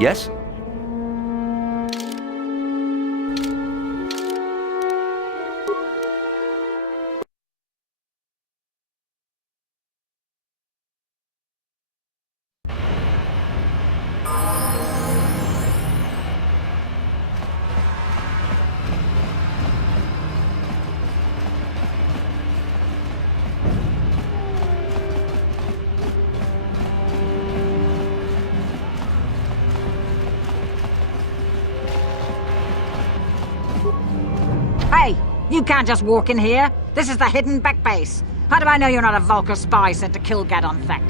Yes? Hey, you can't just walk in here. This is the hidden back base. How do I know you're not a Vulkar spy sent to kill Gadon Thek?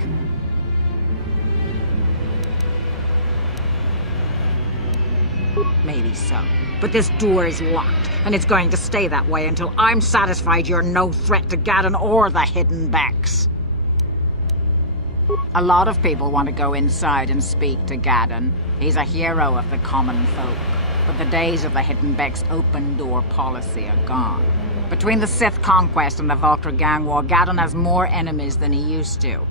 Maybe so. But this door is locked, and it's going to stay that way until I'm satisfied you're no threat to Gadon or the hidden backs. A lot of people want to go inside and speak to Gadon. He's a hero of the common folk. But the days of the hidden Beck's open-door policy are gone. Between the Sith conquest and the Vulkar gang war, Gadon has more enemies than he used to.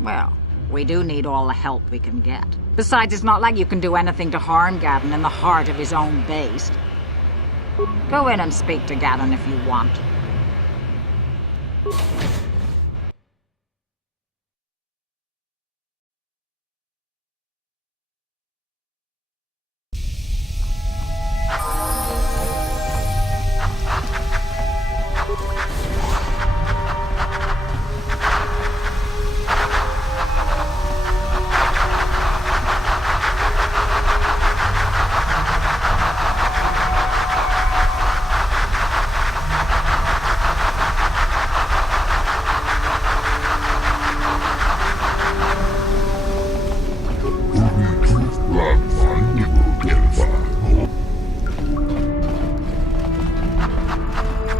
Well, we do need all the help we can get. Besides, it's not like you can do anything to harm Gadon in the heart of his own base. Go in and speak to Gadon if you want.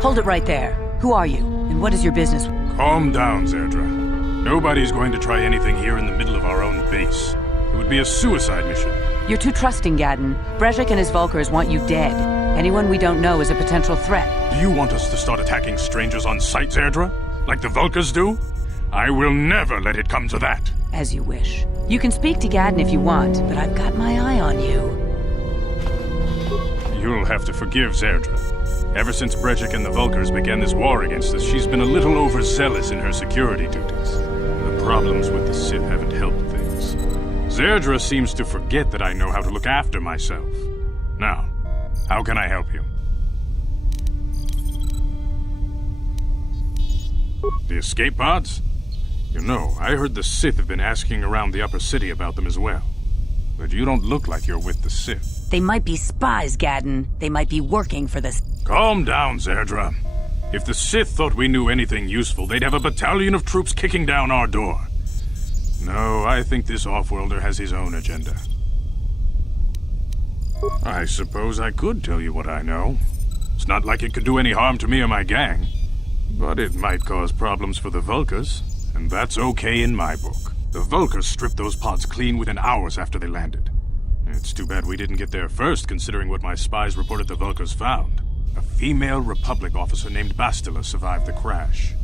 Hold it right there. Who are you, and what is your business? Calm down, Zerdra. Nobody's going to try anything here in the middle of our own base. It would be a suicide mission. You're too trusting, Gadon. Brejik and his Vulkars want you dead. Anyone we don't know is a potential threat. Do you want us to start attacking strangers on sight, Zerdra? Like the Vulkars do? I will never let it come to that. As you wish. You can speak to Gadon if you want, but I've got my eye on you. You'll have to forgive Zerdra. Ever since Brejik and the Vulkars began this war against us, she's been a little overzealous in her security duties. The problems with the Sith haven't helped things. Zerdra seems to forget that I know how to look after myself. Now, how can I help you? The escape pods? You know, I heard the Sith have been asking around the upper city about them as well. But you don't look like you're with the Sith. They might be spies, Gadon. They might be working for this. Calm down, Zerdra. If the Sith thought we knew anything useful, they'd have a battalion of troops kicking down our door. No, I think this off-worlder has his own agenda. I suppose I could tell you what I know. It's not like it could do any harm to me or my gang. But it might cause problems for the Vulkars, and that's okay in my book. The Vulkars stripped those pods clean within hours after they landed. It's too bad we didn't get there first, considering what my spies reported the Vulkars found. A female Republic officer named Bastila survived the crash.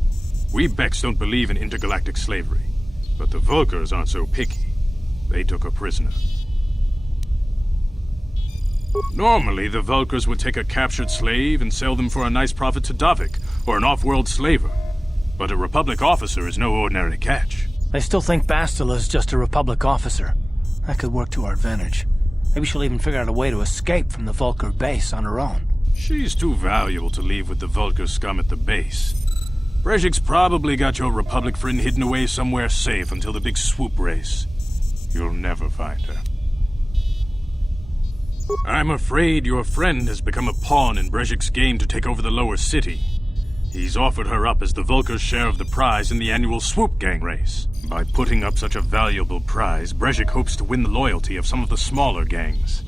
We Becks don't believe in intergalactic slavery, but the Vulkars aren't so picky. They took her prisoner. Normally, the Vulkars would take a captured slave and sell them for a nice profit to Davik, or an off-world slaver. But a Republic officer is no ordinary catch. I still think Bastila is just a Republic officer. That could work to our advantage. Maybe she'll even figure out a way to escape from the Vulkar base on her own. She's too valuable to leave with the Vulkar scum at the base. Brejik's probably got your Republic friend hidden away somewhere safe until the big swoop race. You'll never find her. I'm afraid your friend has become a pawn in Brejik's game to take over the lower city. He's offered her up as the Vulkar's share of the prize in the annual swoop gang race. By putting up such a valuable prize, Brejik hopes to win the loyalty of some of the smaller gangs.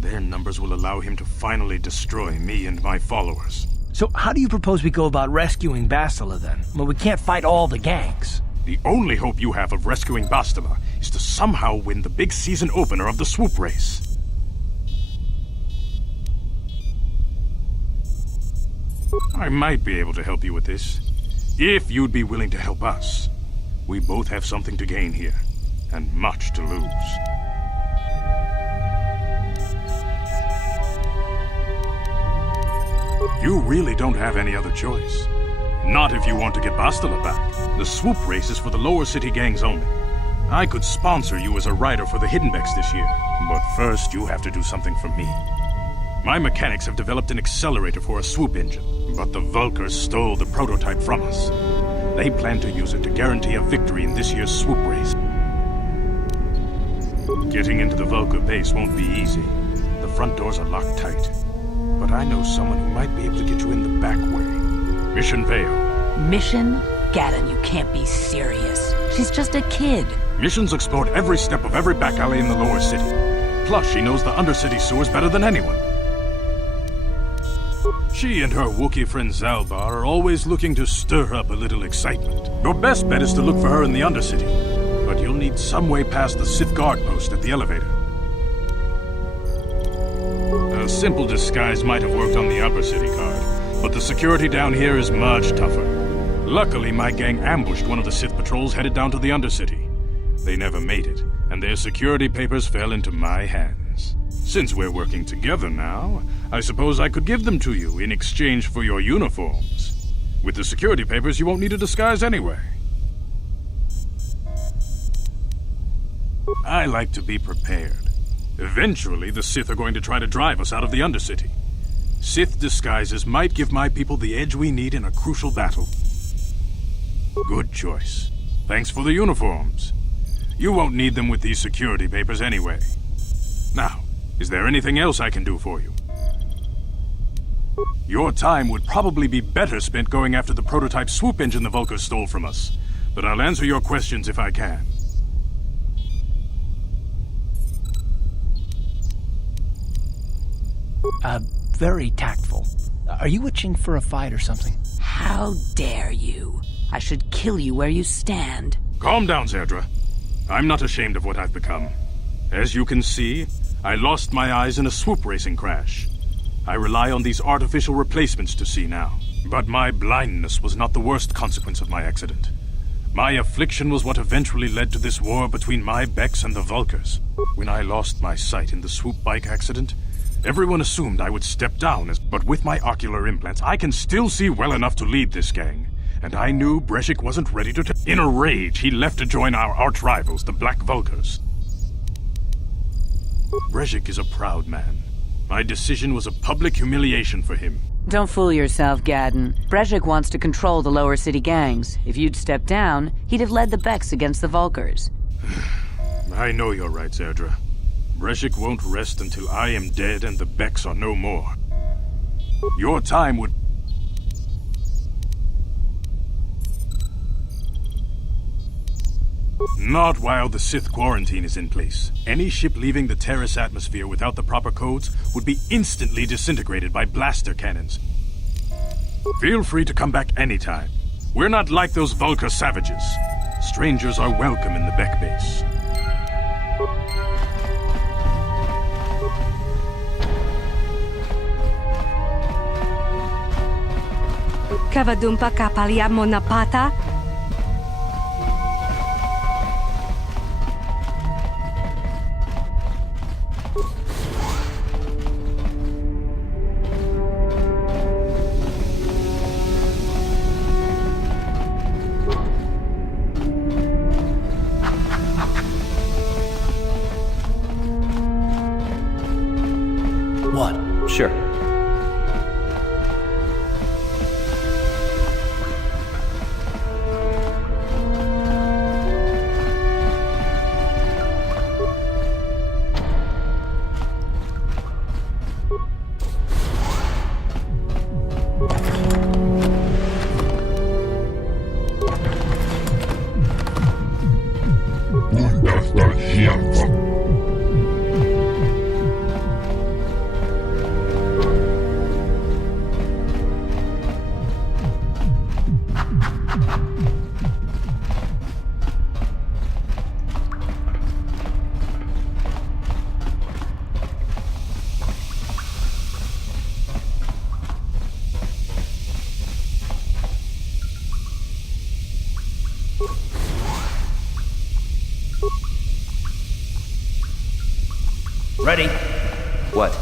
Their numbers will allow him to finally destroy me and my followers. So how do you propose we go about rescuing Bastila then? Well, we can't fight all the gangs. The only hope you have of rescuing Bastila is to somehow win the big season opener of the swoop race. I might be able to help you with this, if you'd be willing to help us. We both have something to gain here. and much to lose. You really don't have any other choice. Not if you want to get Bastila back. The swoop race is for the lower city gangs only. I could sponsor you as a rider for the Hiddenbecks this year, but first you have to do something for me. My mechanics have developed an accelerator for a swoop engine, but the Vulkars stole the prototype from us. They plan to use it to guarantee a victory in this year's swoop race. Getting into the Vulkar base won't be easy. The front doors are locked tight. But I know someone who might be able to get you in the back way. Mission Vale. Mission? Gaddon, you can't be serious. She's just a kid. Mission's explored every step of every back alley in the lower city. Plus, she knows the undercity sewers better than anyone. She and her Wookiee friend Zalbar are always looking to stir up a little excitement. Your best bet is to look for her in the undercity. But you'll need some way past the Sith guard post at the elevator. A simple disguise might have worked on the upper city card, but the security down here is much tougher. Luckily, my gang ambushed one of the Sith patrols headed down to the undercity. They never made it, and their security papers fell into my hands. Since we're working together now, I suppose I could give them to you in exchange for your uniforms. With the security papers, you won't need a disguise anyway. I like to be prepared. Eventually, the Sith are going to try to drive us out of the Undercity. Sith disguises might give my people the edge we need in a crucial battle. Good choice. Thanks for the uniforms. You won't need them with these security papers anyway. Now, is there anything else I can do for you? Your time would probably be better spent going after the prototype swoop engine the Vulkars stole from us, but I'll answer your questions if I can. Very tactful. Are you itching for a fight or something? How dare you? I should kill you where you stand. Calm down, Zerdra. I'm not ashamed of what I've become. As you can see, I lost my eyes in a swoop racing crash. I rely on these artificial replacements to see now. But my blindness was not the worst consequence of my accident. My affliction was what eventually led to this war between my Becks and the Vulkars. When I lost my sight in the swoop bike accident, everyone assumed I would step down, but with my ocular implants, I can still see well enough to lead this gang. And I knew Brezhik wasn't ready to In a rage, he left to join our arch-rivals, the Black Vulkars. Brezhik is a proud man. My decision was a public humiliation for him. Don't fool yourself, Gaddon. Brezhik wants to control the lower city gangs. If you'd stepped down, he'd have led the Becks against the Vulkars. I know you're right, Zerdra. Brezhik won't rest until I am dead and the Becks are no more. Your time would... Not while the Sith quarantine is in place. Any ship leaving the Terrace atmosphere without the proper codes would be instantly disintegrated by blaster cannons. Feel free to come back anytime. We're not like those Vulkar savages. Strangers are welcome in the Beck base. Kavadumpa kapaliamo na pata? What? Sure. Ready? What?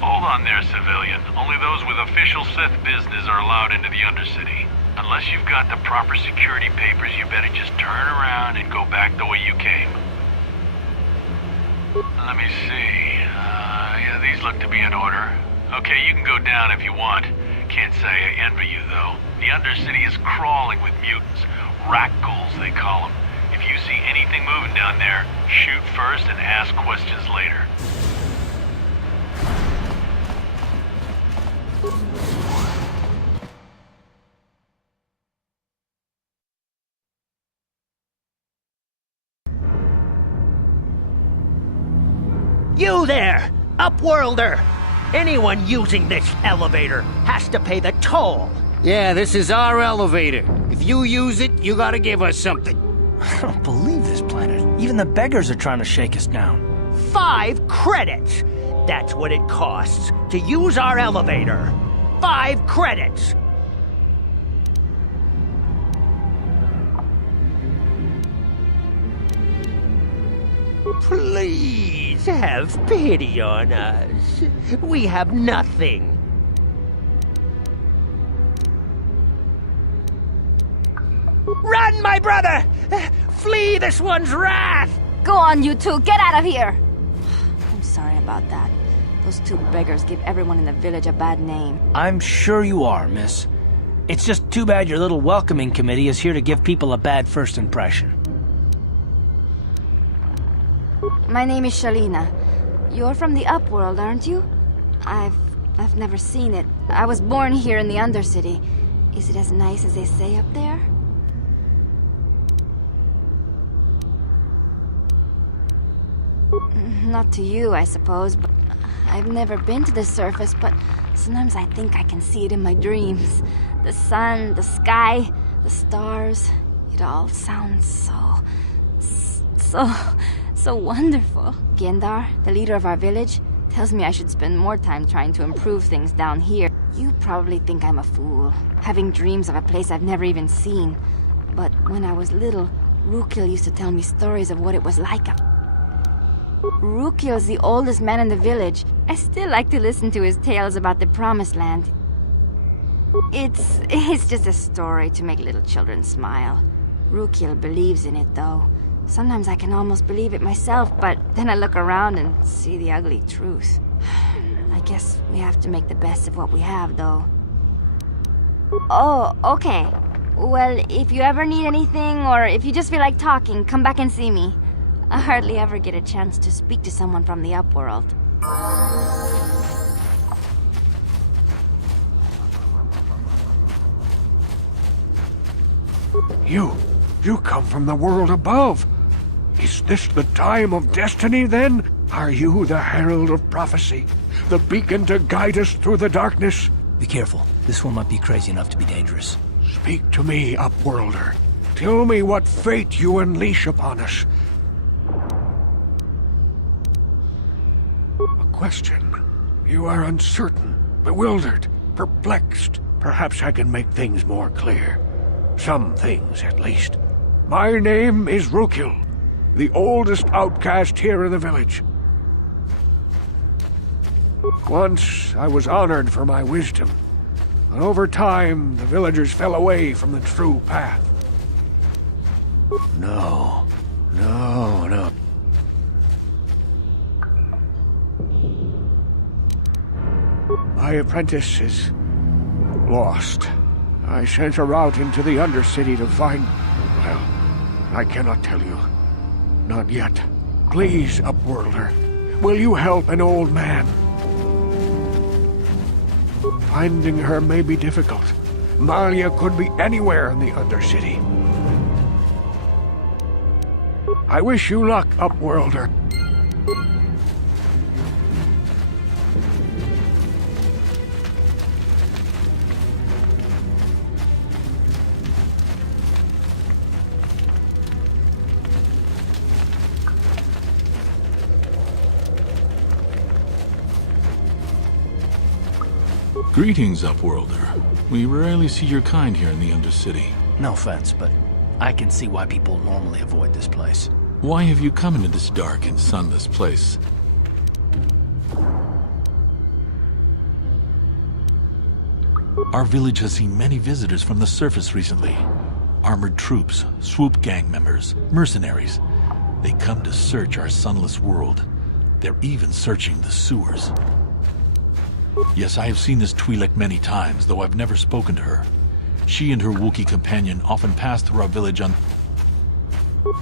Hold on there, civilian. Only those with official Sith business are allowed into the Undercity. Unless you've got the proper security papers, you better just turn around and go back the way you came. Let me see. Yeah, these look to be in order. Okay, you can go down if you want. Can't say I envy you, though. The Undercity is crawling with mutants. Rat ghouls, they call them. If you see anything moving down there, shoot first and ask questions later. You there! Upworlder! Anyone using this elevator has to pay the toll. Yeah, this is our elevator. If you use it, you gotta give us something. I don't believe this planet. Even the beggars are trying to shake us down. 5 credits! That's what it costs to use our elevator. 5 credits! Please have pity on us. We have nothing. Run, my brother! Flee this one's wrath! Go on, you two. Get out of here! I'm sorry about that. Those 2 beggars give everyone in the village a bad name. I'm sure you are, miss. It's just too bad your little welcoming committee is here to give people a bad first impression. My name is Shalina. You're from the Upworld, aren't you? I've never seen it. I was born here in the Undercity. Is it as nice as they say up there? Not to you, I suppose, but I've never been to the surface, but sometimes I think I can see it in my dreams. The sun, the sky, the stars. It all sounds so wonderful. Gendar, the leader of our village, tells me I should spend more time trying to improve things down here. You probably think I'm a fool, having dreams of a place I've never even seen. But when I was little, Rukil used to tell me stories of what it was like up. Rukil's the oldest man in the village. I still like to listen to his tales about the Promised Land. It's just a story to make little children smile. Rukil believes in it, though. Sometimes I can almost believe it myself, but then I look around and see the ugly truth. I guess we have to make the best of what we have, though. Oh, okay. Well, if you ever need anything, or if you just feel like talking, come back and see me. I hardly ever get a chance to speak to someone from the Upworld. You come from the world above. Is this the time of destiny, then? Are you the herald of prophecy? The beacon to guide us through the darkness? Be careful. This one might be crazy enough to be dangerous. Speak to me, Upworlder. Tell me what fate you unleash upon us. A question. You are uncertain, bewildered, perplexed. Perhaps I can make things more clear. Some things, at least. My name is Rukil, the oldest outcast here in the village. Once, I was honored for my wisdom, but over time, the villagers fell away from the true path. No. My apprentice is lost. I sent her out into the Undercity to find... well, I cannot tell you. Not yet. Please, Upworlder, will you help an old man? Finding her may be difficult. Malia could be anywhere in the Undercity. I wish you luck, Upworlder. Greetings, Upworlder. We rarely see your kind here in the Undercity. No offense, but I can see why people normally avoid this place. Why have you come into this dark and sunless place? Our village has seen many visitors from the surface recently. Armored troops, swoop gang members, mercenaries. They come to search our sunless world. They're even searching the sewers. Yes, I have seen this Twi'lek many times, though I've never spoken to her. She and her Wookiee companion often pass through our village on...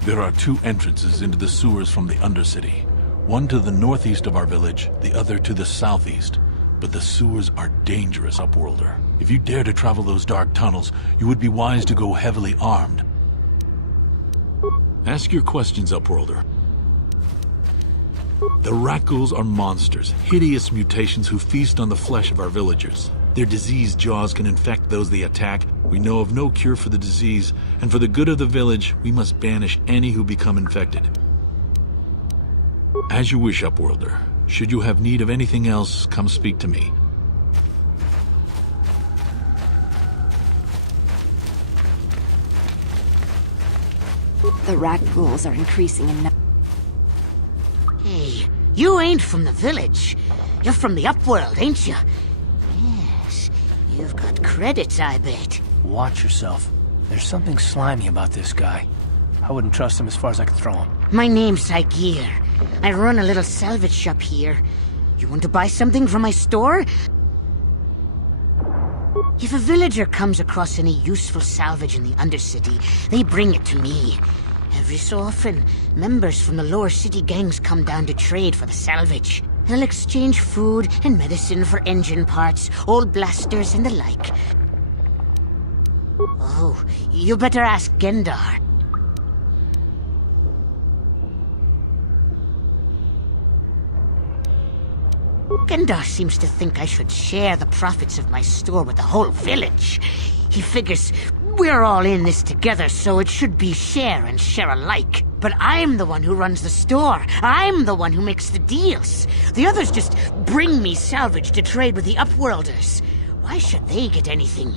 There are two entrances into the sewers from the Undercity. One to the northeast of our village, the other to the southeast. But the sewers are dangerous, Upworlder. If you dare to travel those dark tunnels, you would be wise to go heavily armed. Ask your questions, Upworlder. The Rakghouls are monsters, hideous mutations who feast on the flesh of our villagers. Their diseased jaws can infect those they attack. We know of no cure for the disease, and for the good of the village, we must banish any who become infected. As you wish, Upworlder. Should you have need of anything else, come speak to me. The Rakghouls are increasing in number. Hey, you ain't from the village. You're from the Upworld, ain't you? Yes, you've got credits, I bet. Watch yourself. There's something slimy about this guy. I wouldn't trust him as far as I could throw him. My name's Saigir. I run a little salvage shop here. You want to buy something from my store? If a villager comes across any useful salvage in the Undercity, they bring it to me. Every so often, members from the lower city gangs come down to trade for the salvage. They'll exchange food and medicine for engine parts, old blasters and the like. Oh, you better ask Gendar. Gendar seems to think I should share the profits of my store with the whole village. He figures we're all in this together, so it should be share and share alike. But I'm the one who runs the store. I'm the one who makes the deals. The others just bring me salvage to trade with the Upworlders. Why should they get anything?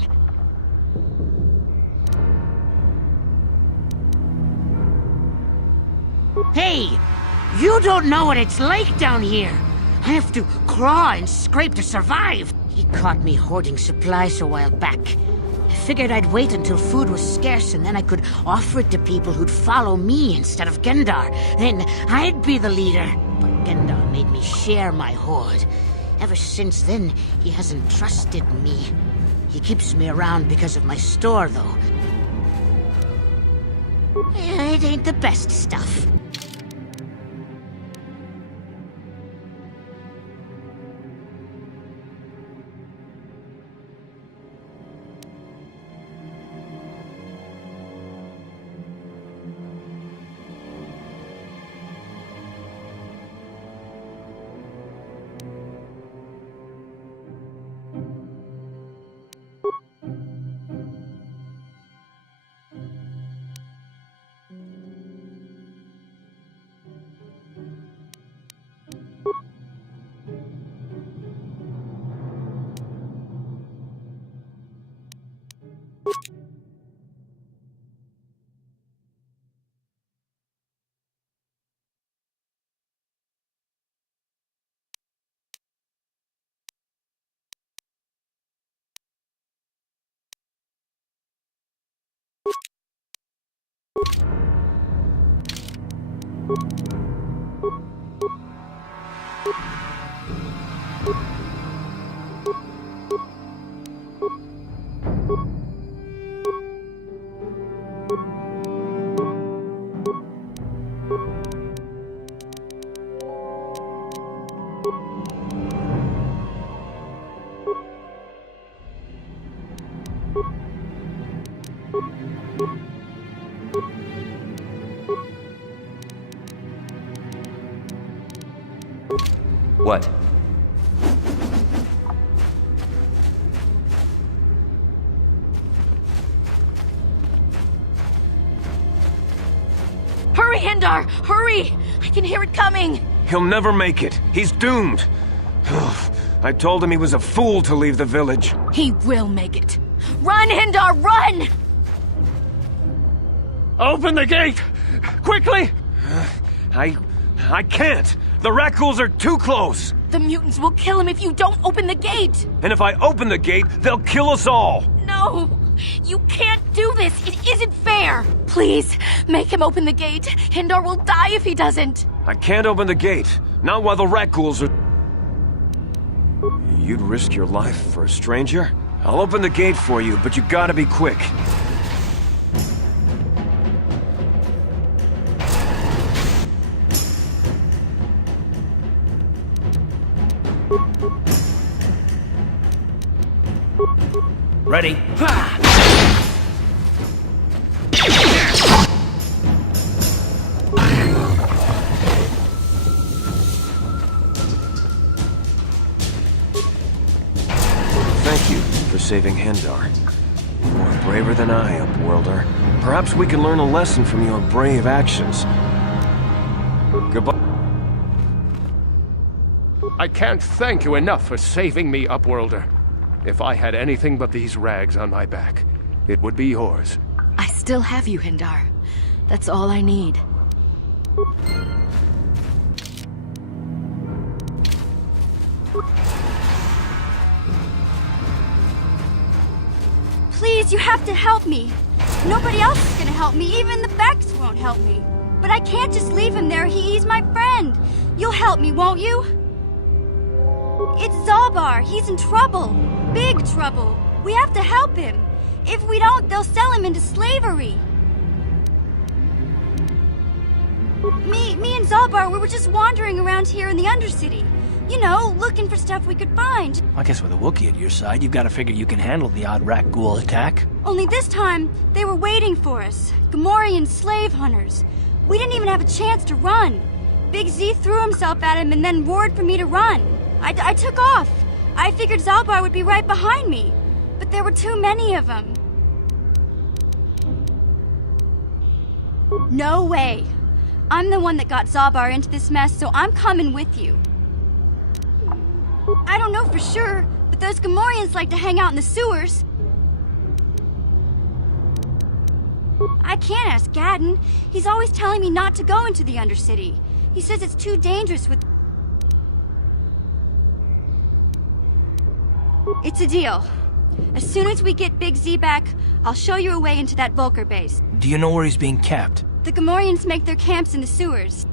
Hey, you don't know what it's like down here. I have to claw and scrape to survive. He caught me hoarding supplies a while back. I figured I'd wait until food was scarce and then I could offer it to people who'd follow me instead of Gendar. Then I'd be the leader. But Gendar made me share my hoard. Ever since then, he hasn't trusted me. He keeps me around because of my store, though. It ain't the best stuff. What? Hurry, Hindar! Hurry! I can hear it coming! He'll never make it. He's doomed. I told him he was a fool to leave the village. He will make it. Run, Hindar, run! Open the gate! Quickly! I can't. The Rakghouls are too close. The mutants will kill him if you don't open the gate! And if I open the gate, they'll kill us all. No! You can't do this! It isn't fair! Please, make him open the gate. Hindar will die if he doesn't. I can't open the gate. Not while the Rakghouls are... You'd risk your life for a stranger? I'll open the gate for you, but you gotta be quick. Ready? Thank you for saving Hindar. You are braver than I, Upworlder. Perhaps we can learn a lesson from your brave actions. Goodbye. I can't thank you enough for saving me, Upworlder. If I had anything but these rags on my back, it would be yours. I still have you, Hindar. That's all I need. Please, you have to help me. Nobody else is gonna help me. Even the Becks won't help me. But I can't just leave him there. He's my friend. You'll help me, won't you? It's Zalbar. He's in trouble. Big trouble. We have to help him. If we don't, they'll sell him into slavery. Me and Zalbar, we were just wandering around here in the Undercity. You know, looking for stuff we could find. I guess with a Wookiee at your side, you've got to figure you can handle the odd Rakghoul attack. Only this time, they were waiting for us. Gamorrean slave hunters. We didn't even have a chance to run. Big Z threw himself at him and then roared for me to run. I took off. I figured Zalbar would be right behind me. But there were too many of them. No way. I'm the one that got Zalbar into this mess, so I'm coming with you. I don't know for sure, but those Gamorreans like to hang out in the sewers. I can't ask Gadden. He's always telling me not to go into the Undercity. He says it's too dangerous with... It's a deal. As soon as we get Big Z back, I'll show you a way into that Vulcar base. Do you know where he's being kept? The Gamorreans make their camps in the sewers.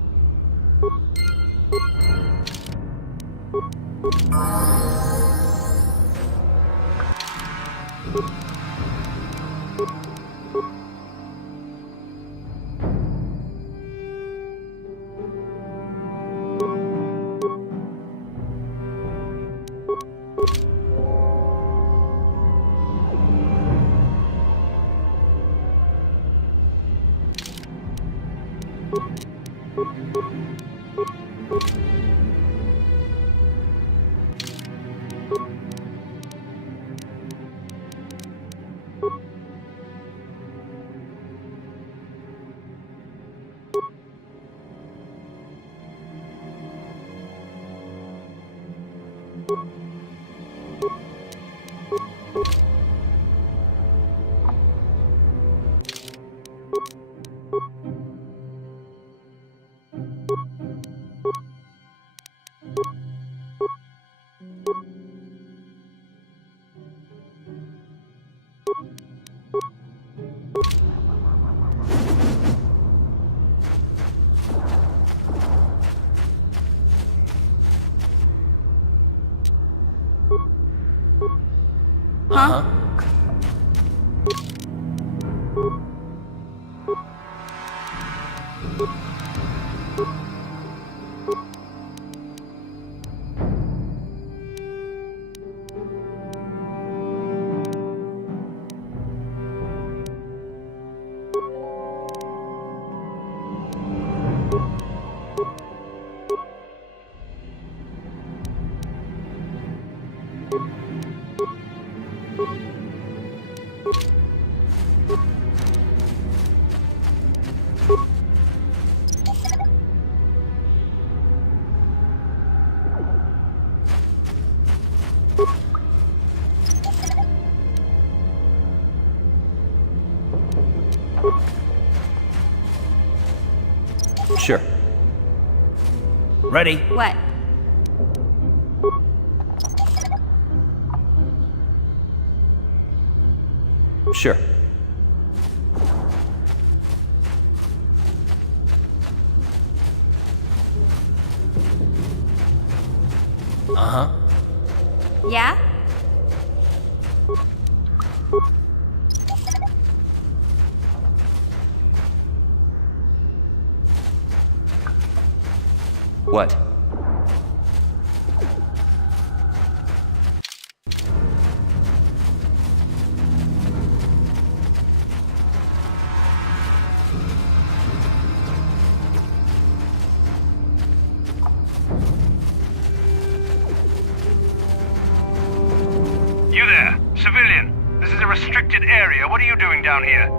Huh? Sure. Ready? What? Sure. Uh-huh. Yeah? What? You there, civilian. This is a restricted area. What are you doing down here?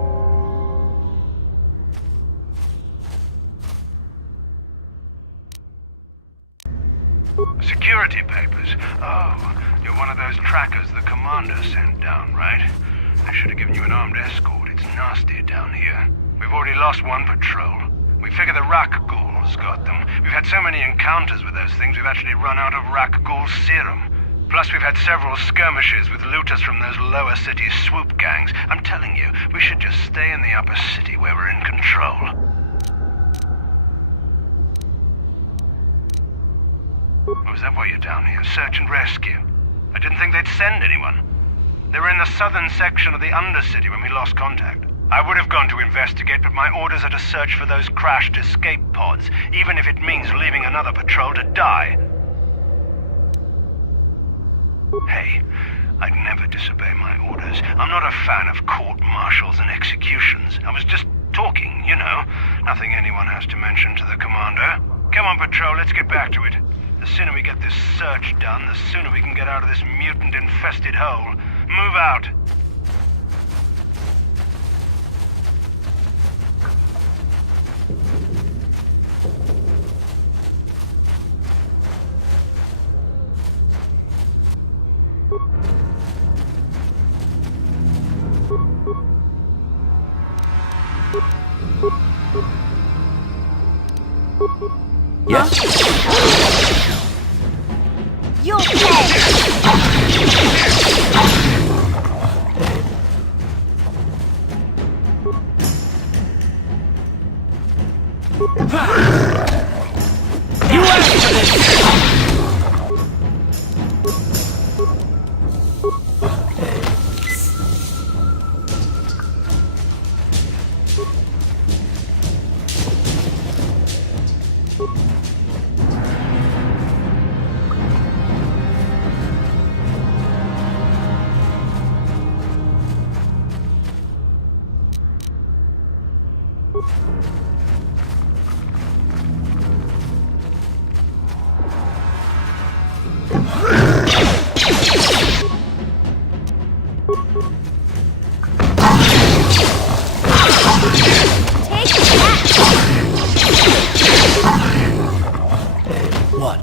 Security papers. Oh, you're one of those trackers the commander sent down, right? They should have given you an armed escort. It's nasty down here. We've already lost one patrol. We figure the Rakghouls got them. We've had so many encounters with those things, we've actually run out of Rakghoul serum. Plus, we've had several skirmishes with looters from those lower city swoop gangs. I'm telling you, we should just stay in the upper city where we're in control. Oh, is that why you're down here? Search and rescue? I didn't think they'd send anyone. They were in the southern section of the Undercity when we lost contact. I would have gone to investigate, but my orders are to search for those crashed escape pods, even if it means leaving another patrol to die. Hey, I'd never disobey my orders. I'm not a fan of court-martials and executions. I was just talking, you know. Nothing anyone has to mention to the commander. Come on, patrol, let's get back to it. The sooner we get this search done, the sooner we can get out of this mutant-infested hole. Move out. Yes. You'll pay! You asked for this! What?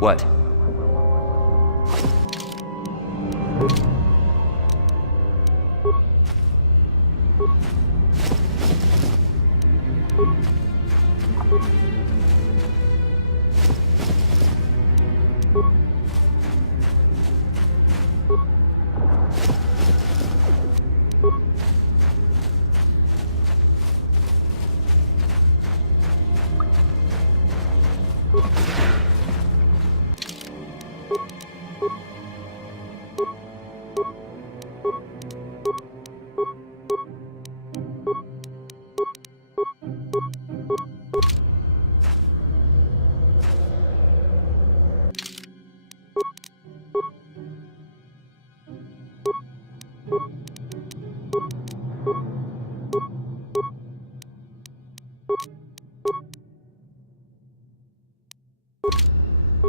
What?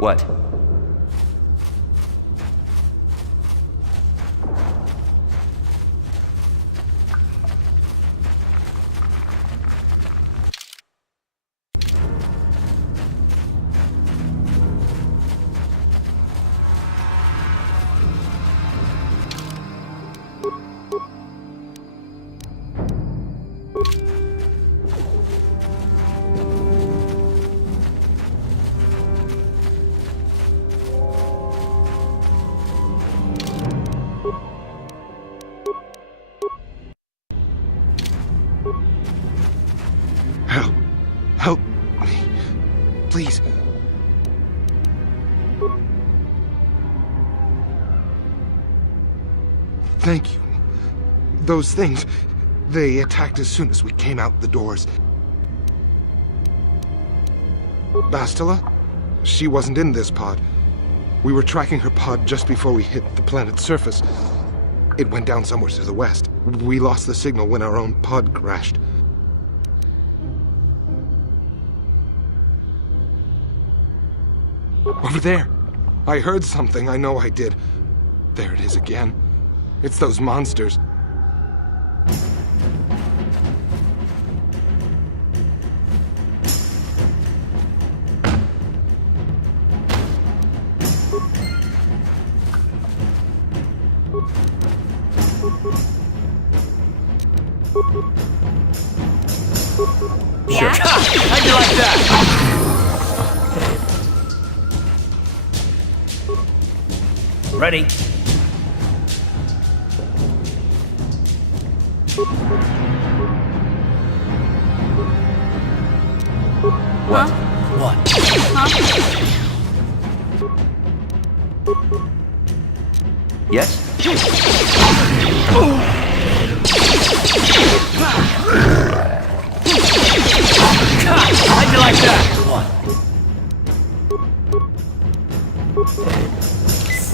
What? Help me. Please. Thank you. Those things, they attacked as soon as we came out the doors. Bastila? She wasn't in this pod. We were tracking her pod just before we hit the planet's surface. It went down somewhere to the west. We lost the signal when our own pod crashed. Over there! I heard something, I know I did. There it is again. It's those monsters. Yeah? How'd you like that? Ready? What? What? Yes? How'd you like that?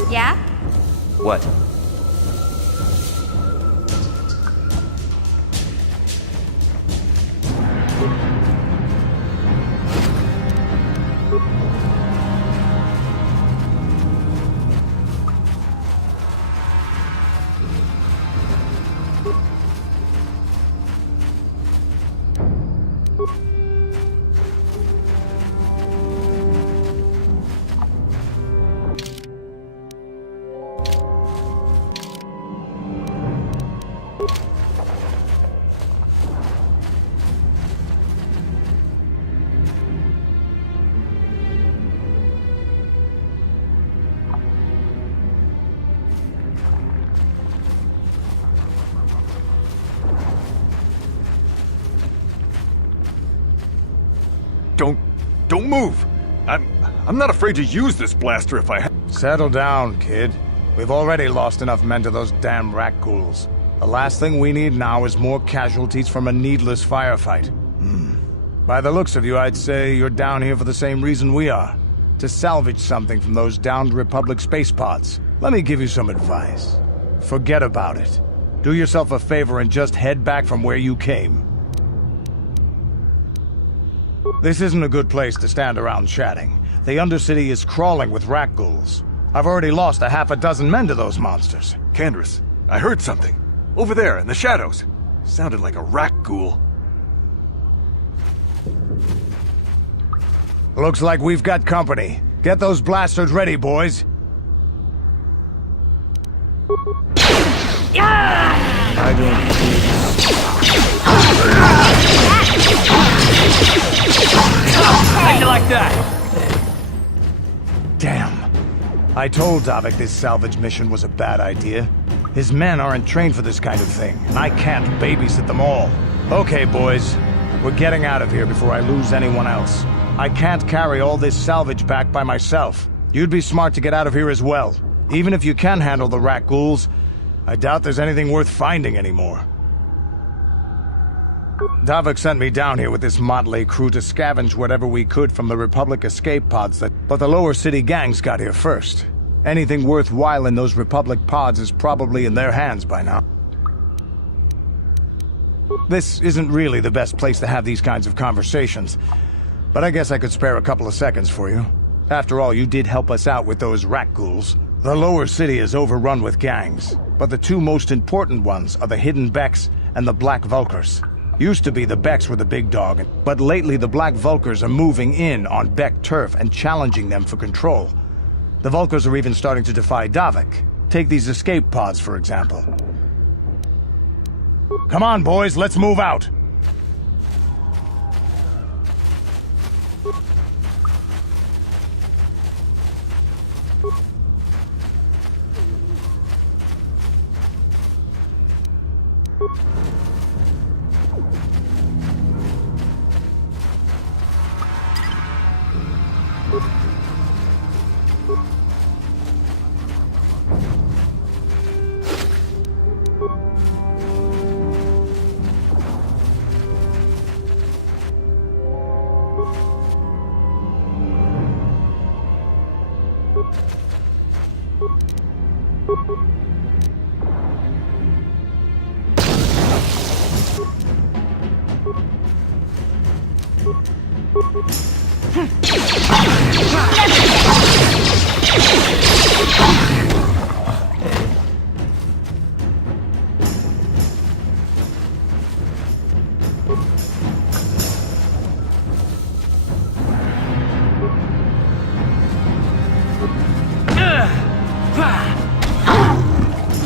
Yeah? What? Don't move! I'm not afraid to use this blaster if I have. Settle down, kid. We've already lost enough men to those damn rat ghouls. The last thing we need now is more casualties from a needless firefight. By the looks of you, I'd say you're down here for the same reason we are. To salvage something from those downed Republic space pods. Let me give you some advice. Forget about it. Do yourself a favor and just head back from where you came. This isn't a good place to stand around chatting. The Undercity is crawling with rat ghouls. I've already lost a half a dozen men to those monsters. Candace, I heard something. Over there, in the shadows. Sounded like a rat ghoul. Looks like we've got company. Get those blasters ready, boys. I How'd you like that? Damn. I told Davik this salvage mission was a bad idea. His men aren't trained for this kind of thing, and I can't babysit them all. Okay, boys. We're getting out of here before I lose anyone else. I can't carry all this salvage back by myself. You'd be smart to get out of here as well. Even if you can handle the rat ghouls, I doubt there's anything worth finding anymore. Davik sent me down here with this motley crew to scavenge whatever we could from the Republic escape pods but the lower city gangs got here first. Anything worthwhile in those Republic pods is probably in their hands by now. This isn't really the best place to have these kinds of conversations, but I guess I could spare a couple of seconds for you. After all, you did help us out with those rat ghouls. The lower city is overrun with gangs, but the two most important ones are the Hidden Becks and the Black Vulkars. Used to be the Becks were the big dog, but lately the Black Vulkars are moving in on Beck turf and challenging them for control. The Vulkars are even starting to defy Davik. Take these escape pods, for example. Come on, boys, let's move out!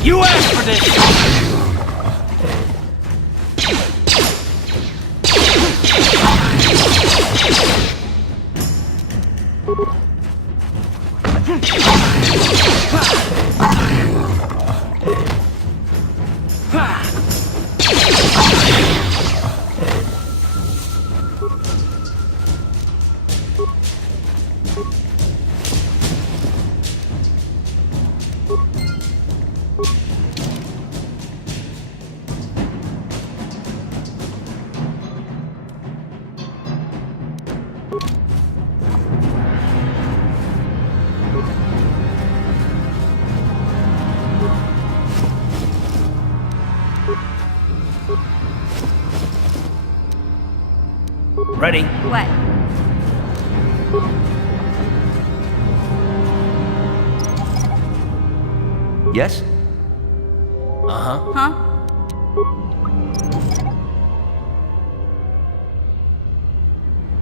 You asked for this! Ready? What? Yes? Uh-huh. Huh?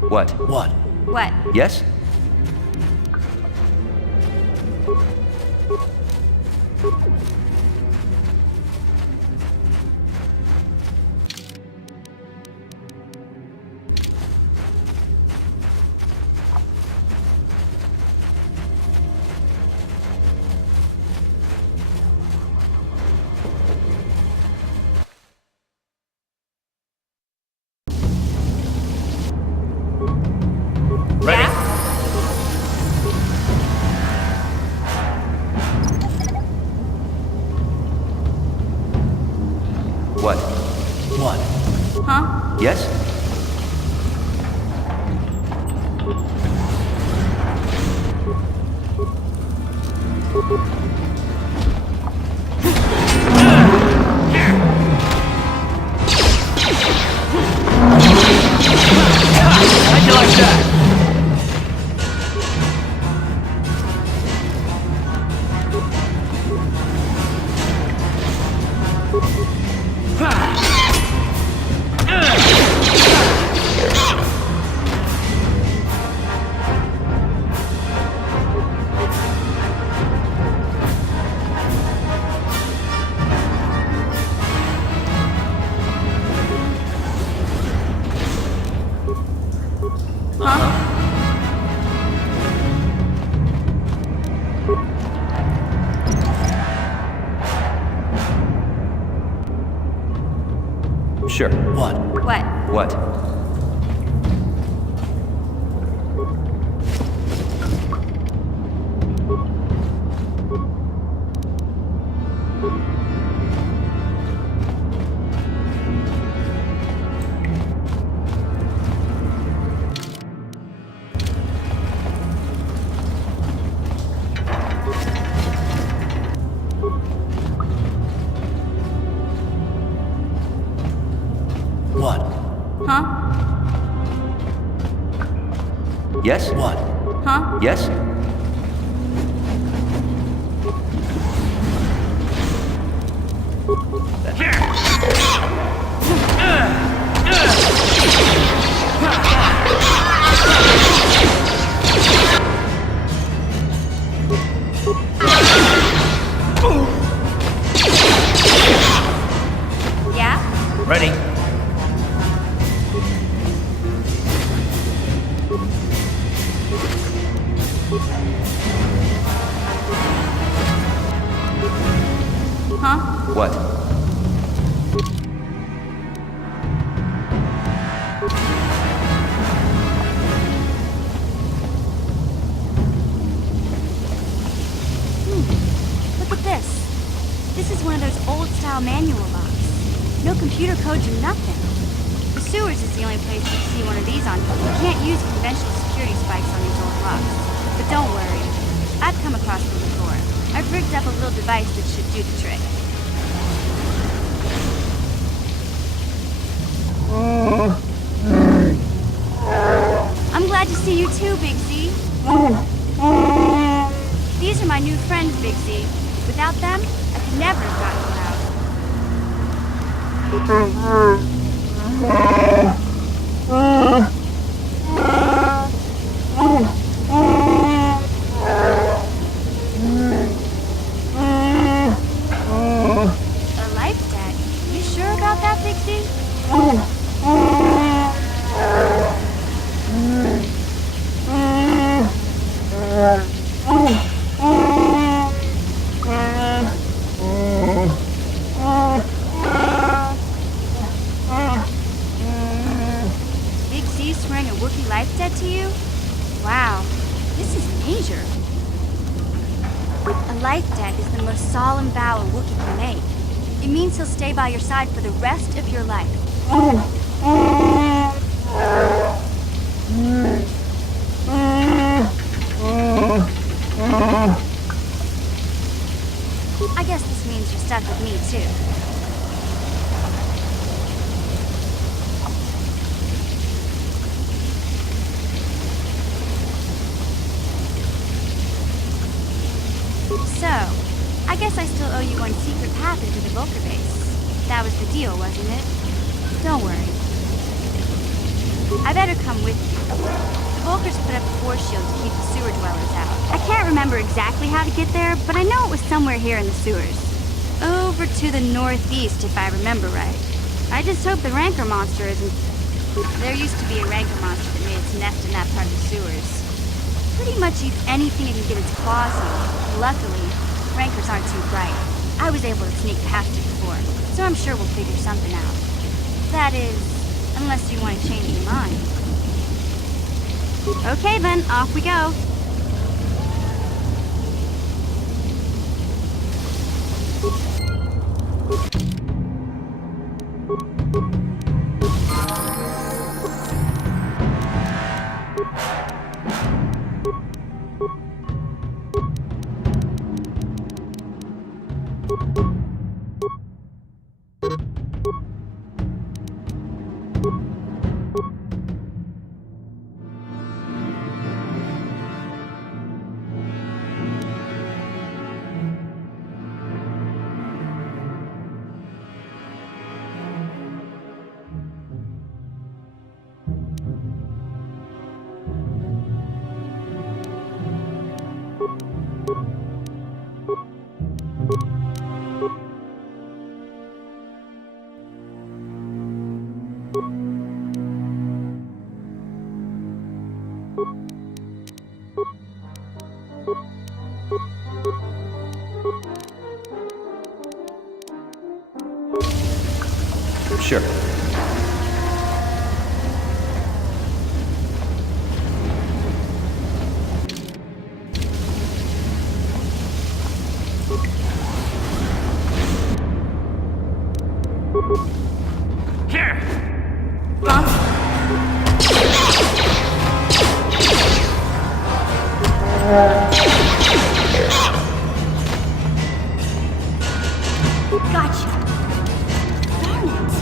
What? What? What? Yes? What? What? Huh? Yes? How'd you like that? Sure. What? What? What? Huh? Yes? What? Huh? Yes? Yeah? Ready. Huh? What? Look at this. This is one of those old-style manual locks. No computer codes or nothing. The sewers is the only place you see one of these on. You can't use conventional security spikes on these old locks. But don't worry. I've come across them before. I've rigged up a little device that should do the trick. I'm glad to see you too, Big Z. These are my new friends, Big Z. Without them, I could never have gotten you A life debt? You sure about that, Big Z? Big Z swearing a Wookiee life debt to you? Wow, this is major. A life debt is the most solemn vow a Wookiee can make. It means he'll stay by your side for the rest of your life. I guess this means you're stuck with me, too. So, I guess I still owe you one secret path into the Vulcar base. That was the deal, wasn't it? Don't worry. I better come with you. The Vulcars put up a force shield to keep the sewer dwellers out. I can't remember exactly how to get there, but I know it was somewhere here in the sewers. Over to the northeast, if I remember right. I just hope the rancor monster isn't... There used to be a rancor monster that made its nest in that part of the sewers. Pretty much eats anything it can get its claws on. Luckily, rancors aren't too bright. I was able to sneak past it before, so I'm sure we'll figure something out. That is, unless you want to change your mind. Okay then, off we go. Sure. Gotcha. Darn it.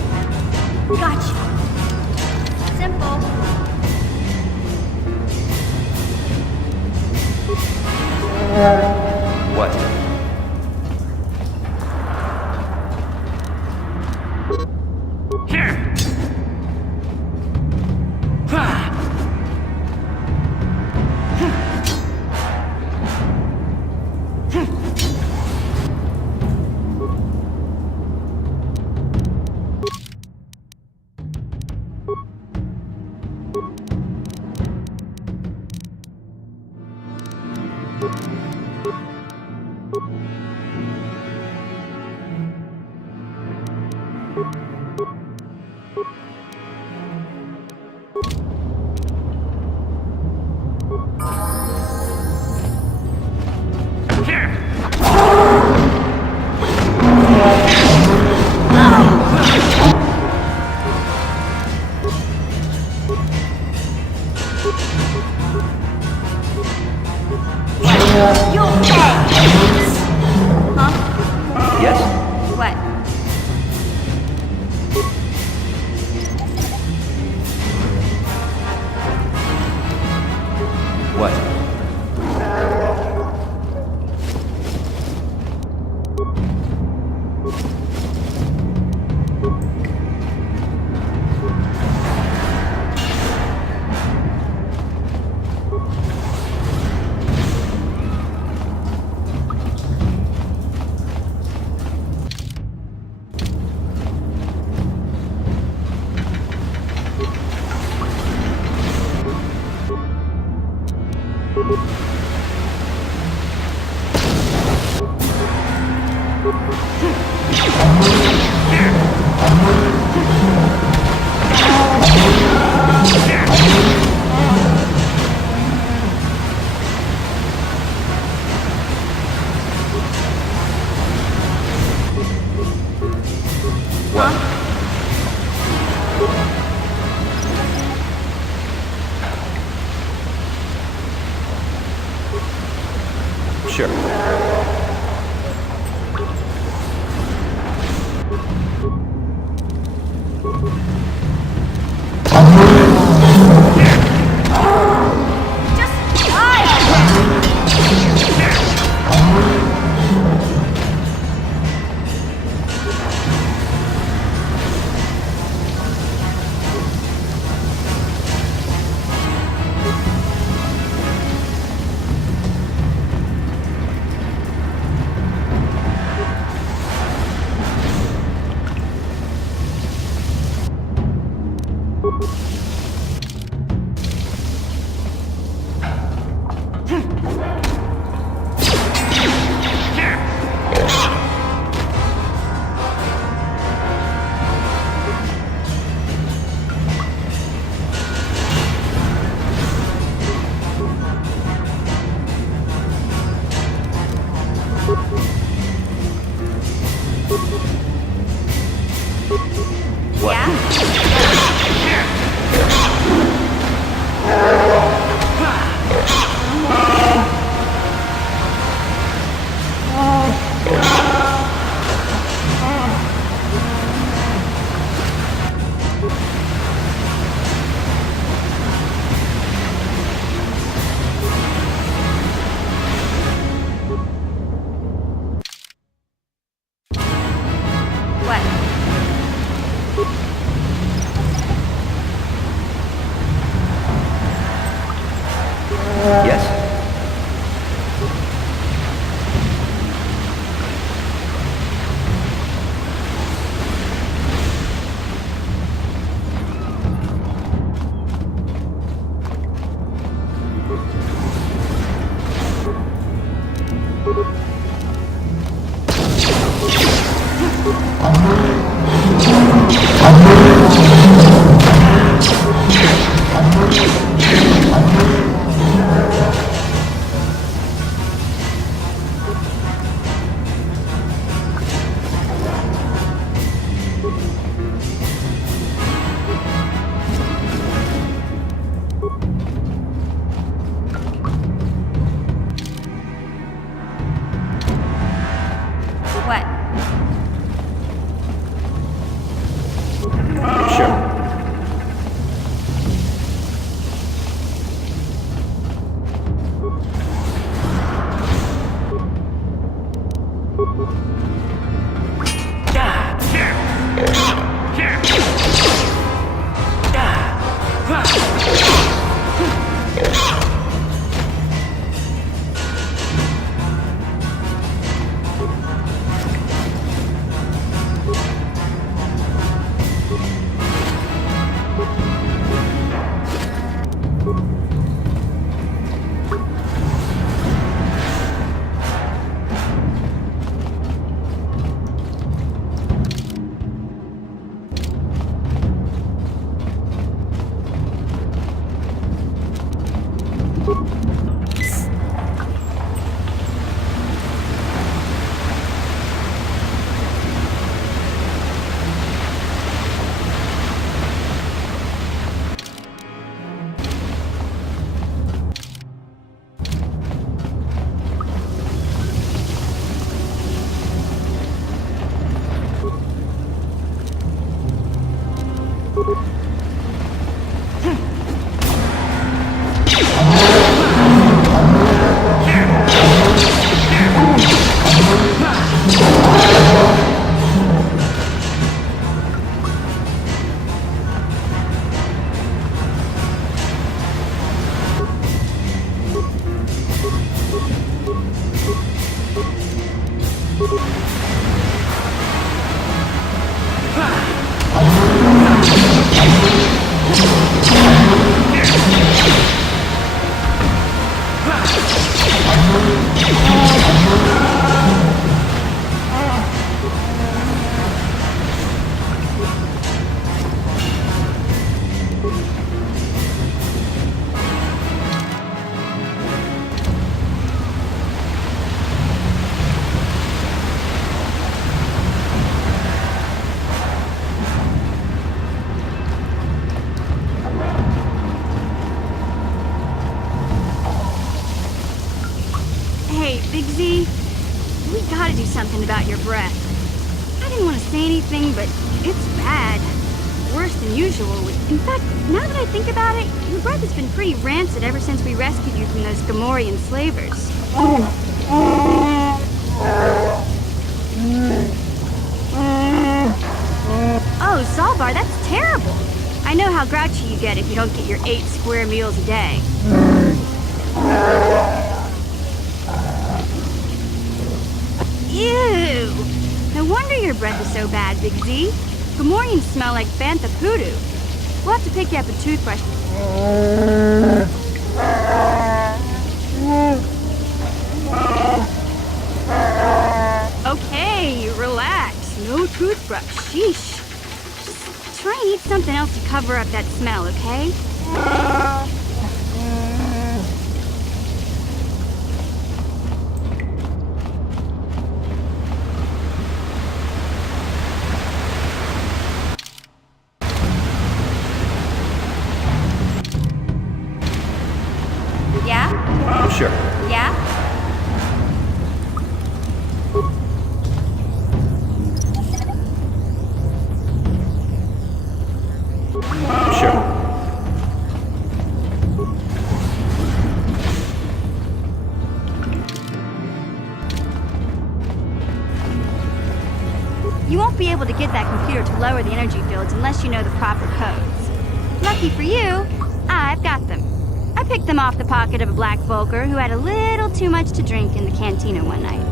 Gotcha. Simple. What? You okay? Huh? Yes? What? What? Sure. Yes? What? Sure. Hey, Big Z, we gotta do something about your breath. I didn't want to say anything, but it's bad. Worse than usual. In fact, now that I think about it, your breath has been pretty rancid ever since we rescued you from those Gamorrean slavers. Oh, Zalbar, that's terrible. I know how grouchy you get if you don't get your 8 square meals a day. Ew! No wonder your breath is so bad, Big Z. Gamorreans smell like bantha poodoo. We'll have to pick you up a toothbrush. Okay, relax. No toothbrush. Sheesh. Just try and eat something else to cover up that smell, okay? Yeah? Sure. Yeah? Sure. You won't be able to get that computer to lower the energy fields unless you know the proper codes. Lucky for you, I've got them. I picked them off the pocket of a black Volker who had a little too much to drink in the cantina one night.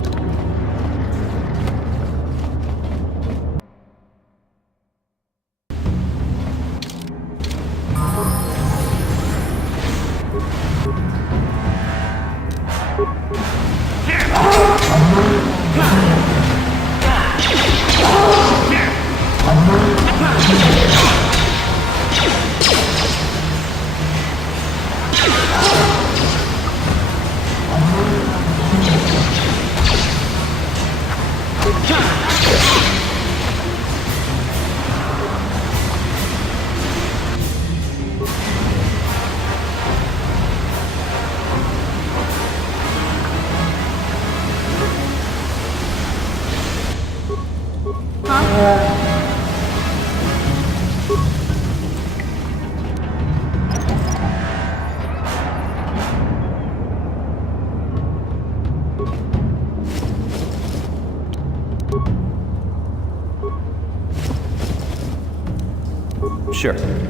Sure.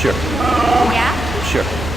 Sure. Yeah? Sure.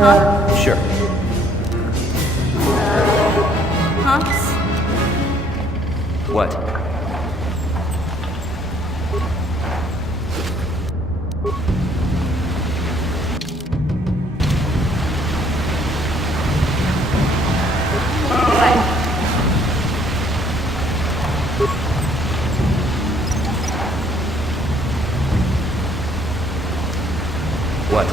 Huh? Sure. Huh? What? What?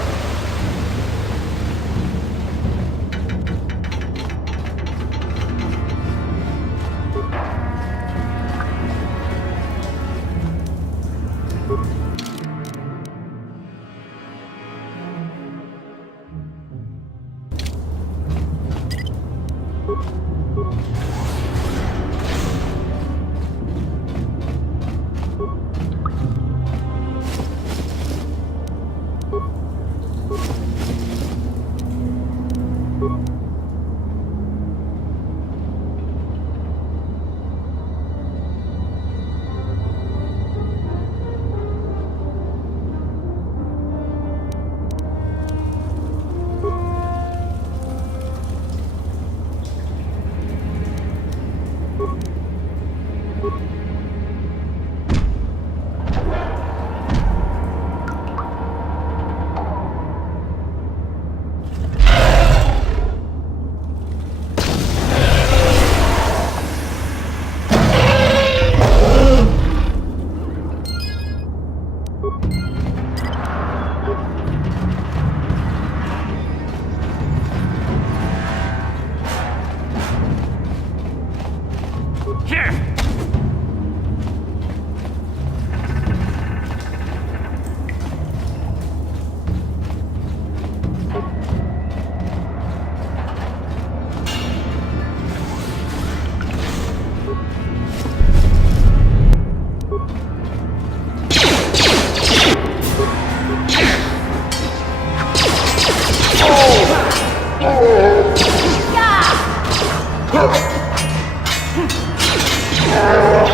Yeah!